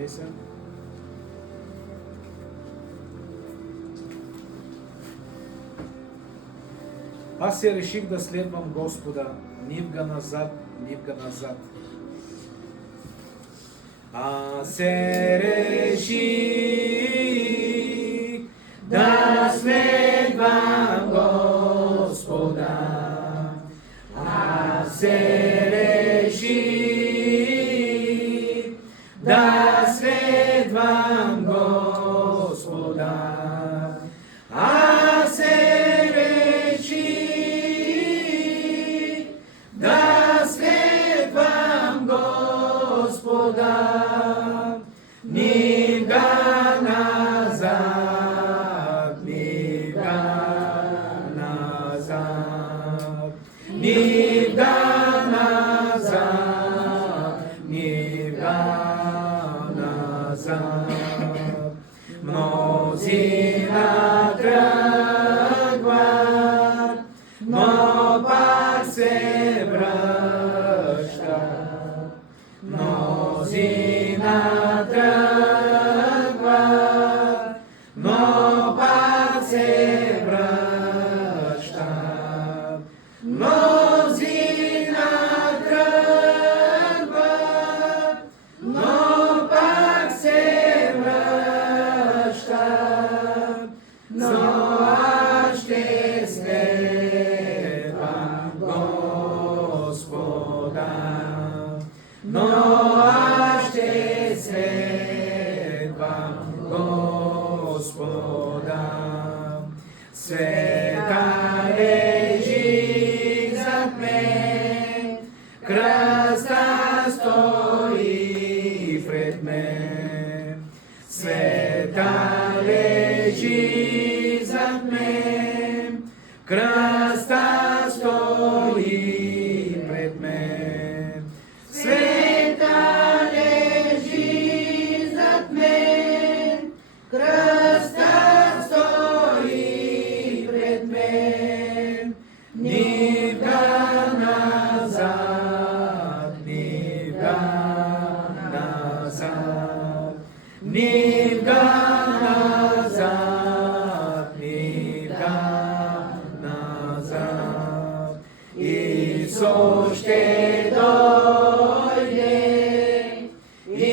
песен. Аз се реших да следвам Господа, нивга назад, нивга назад. Аз се реших да следвам Господа. Аз се реших да следвам Господа. Аз се реших да следвам Господа. Нивга назад, нивга назад, нивга назад, нивга назад. Мнозина тръгват, но пак се връщат. Мнозина тръгват, но пак се връщат. Мнозина тръгват, но пак се връщат. Но аз ще следвам Господа. Но аз ще следвам Господа. Света лежи зад мен, кръста стои пред мен. Света лежи зад мен, кръста стои пред мен. Света лежи зад мен, кръста стои пред мен. Нивга назад, нивга назад, нивга назад, нивга назад. Исус ще дойде и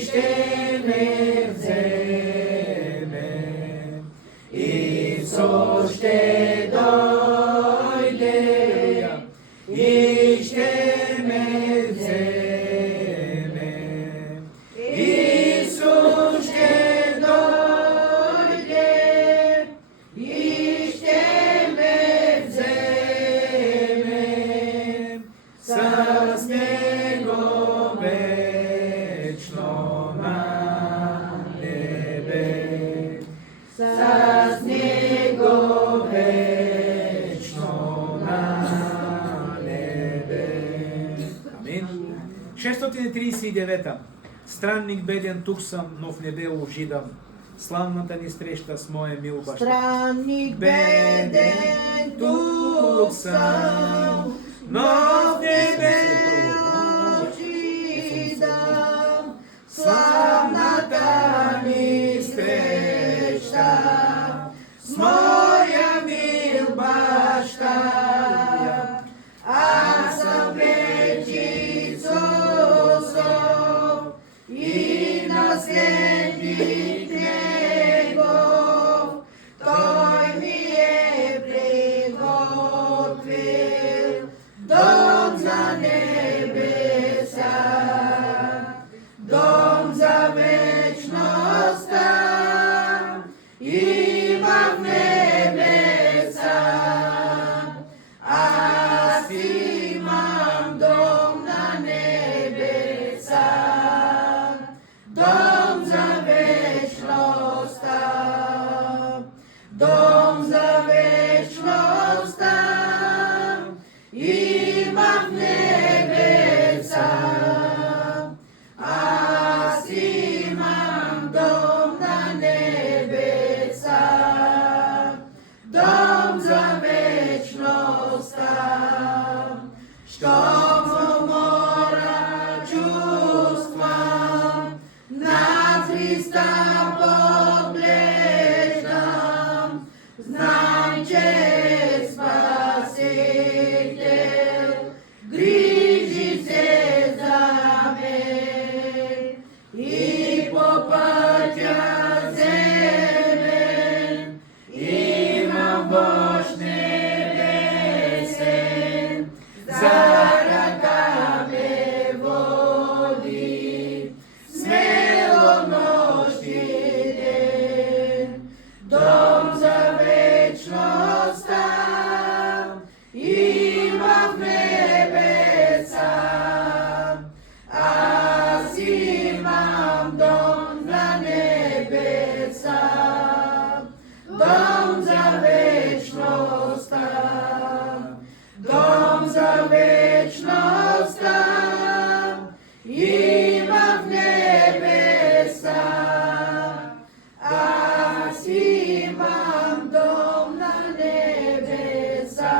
ще ме вземе. Исус ще дойде и ще ме вземе. Исус ще дойде и ще ме вземе. С Него вечно на небе. С Него вечно на небе. Амин. 639. Странник беден, тук съм, но в небе ожидам. Славната ни среща с моя мил баща. Странник беден, тук съм, но в небе ожидам. Славната ни среща с моя мил баща. Аз съм пред Исусов и наследник Негов. Той ми е приготвил дом за небеса, дом за вечността и в небеса. Аз имам дом на небеса, дом за вечността Hrista poglešam, znam će Spasitelj, griži se za me i popatja zemlje, imam Bož nebesen, zaraka me vodi, smelo noć i den, dom za večnost tam, imam nebesa, аз имам дом на небеса, дом за вечността, дом за вечността, имам в небеса, аз имам дом на небеса,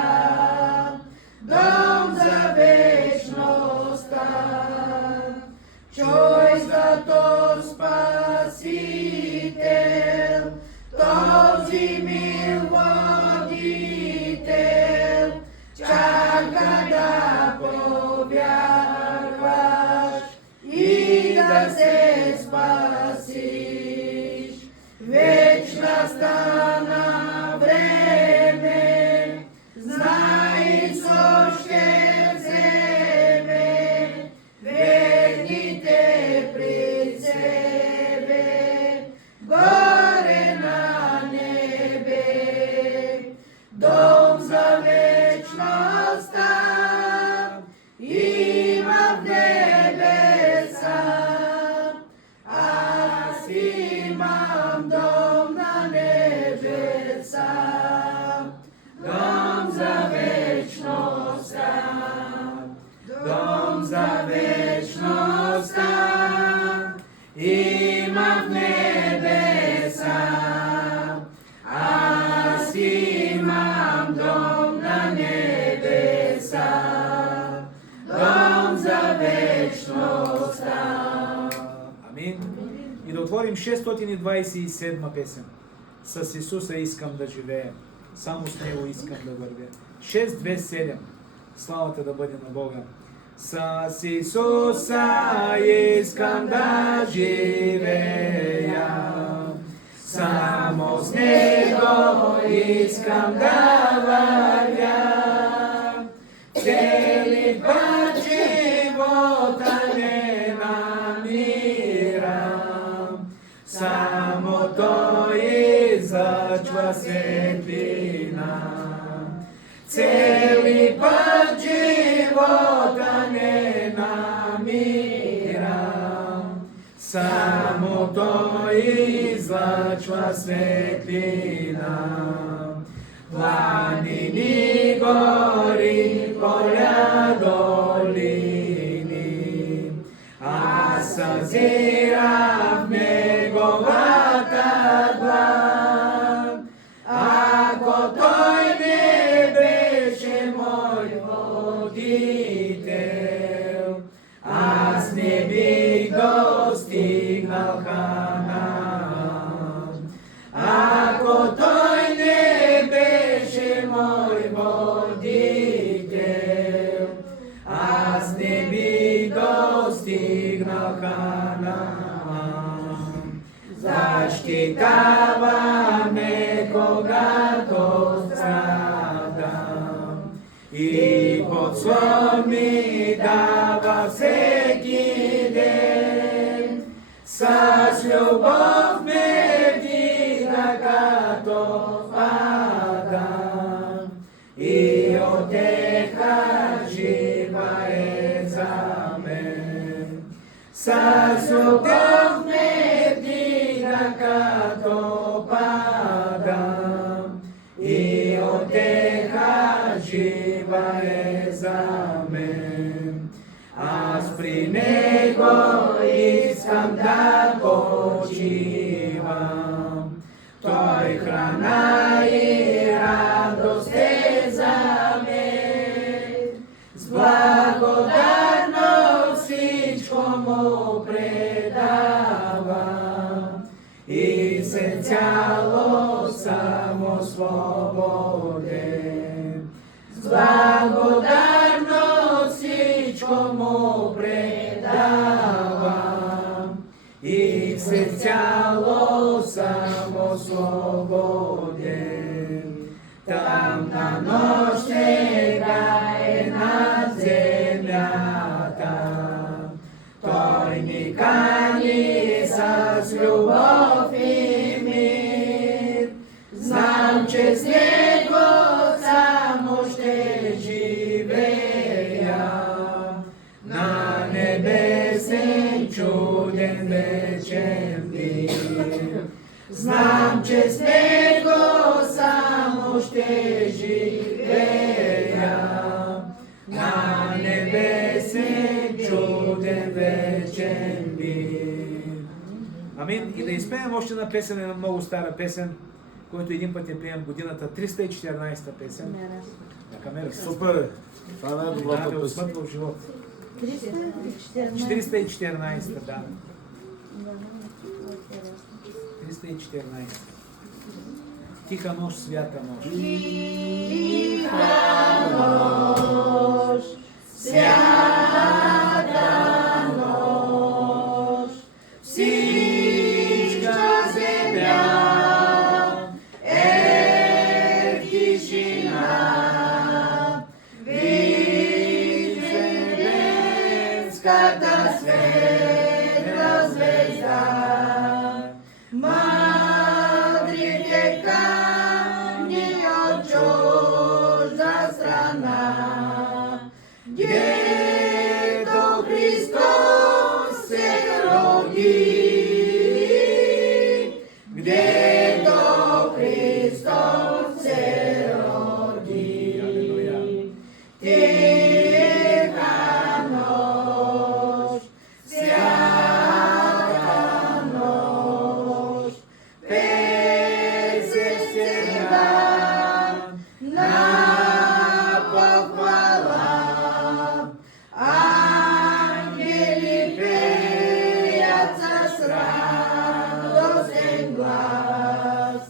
дом за вечността. Чуй зато Спасител, този мил водител, чака да повярваш и да се спасиш. Вечна стана време, знай Исус ще вземе верните пред себе, горе на небе, дом за вечността, има в небеса, аз имам дом на небеса, дом за вечността, дом за вечността, има в небеса, аз имам дом на небеса, дом за вечността. Амин. И да отворим 627 песен. С Исуса искам да живея. Само с Него искам да вървя. 627. Славата да бъде на Бога. С Исуса искам да живея. Само с Него искам да вървя. Цели път живота не намирам. Само Той излъчва светлина. Цели път живота не намирам. Само Той излъчва светлина. Планини, гори, поля, долини, аз съзирам в Неговата длан. Ако Той не беше мой водител, аз не бих достигнал Ханаан. Ако Той не беше мой водител, аз не бих достигнал Ханаан. Защитава ме, когато страдам, и подслон ми дава всеки ден. С любов ме вдига, като падам, и отеха жива е за мен. С любов ме вдига, като падам, и отеха жива е за мен. Аз при Него искам да почивам. Той храна и радост е за мен. С благодарност всичко му предавам. серцяло самослободен. С благодарност всичкому предавам И серцяло самослободен. Там на нощега е над земята. Той ни кани с любов и мир. Знам, че с него само ще живея. На небесен чуден вечен мир. Знам, че с него само ще живея. На небесен чуден вечен мир. Амин. И да изпеем още една песен, една много стара песен, който един път я пеем годината, 314-та песен. На камера. Супер! Това е най-добрата Да, от песен. смърт в живот. 314. 414, да. 314. Тиха нощ, свята нощ. Тиха нощ, свята нощ, всичка земя е в тишина, Вифлеемската светла звезда, мъдрите камни от чужда страна, гдето Христос се роди, гдето Христос се роди. Алелуя. Тиха нощ, свята нощ, пей се сега на похвала. Ангели пеят с радостен глас,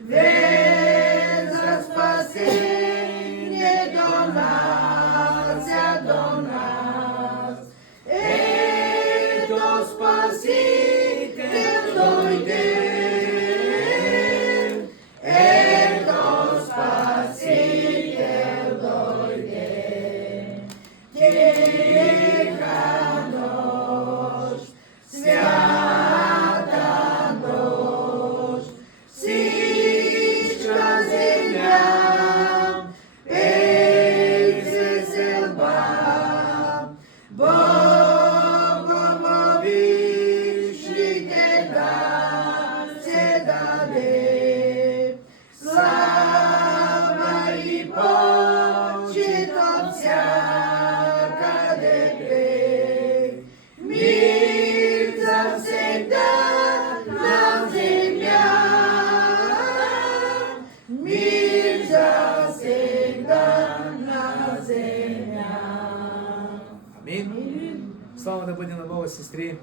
вест за спасение донася до нас. Ето Спасител дойде, ето Спасител дойде. Тиха нощ, свята нощ, всичка земя пей с веселба. Богом обичните да се даде слава и почит от всякъде пей. Мир завсегда на земя, мир завсегда на земя. Амин. Слава да бъде на Бога, сестри.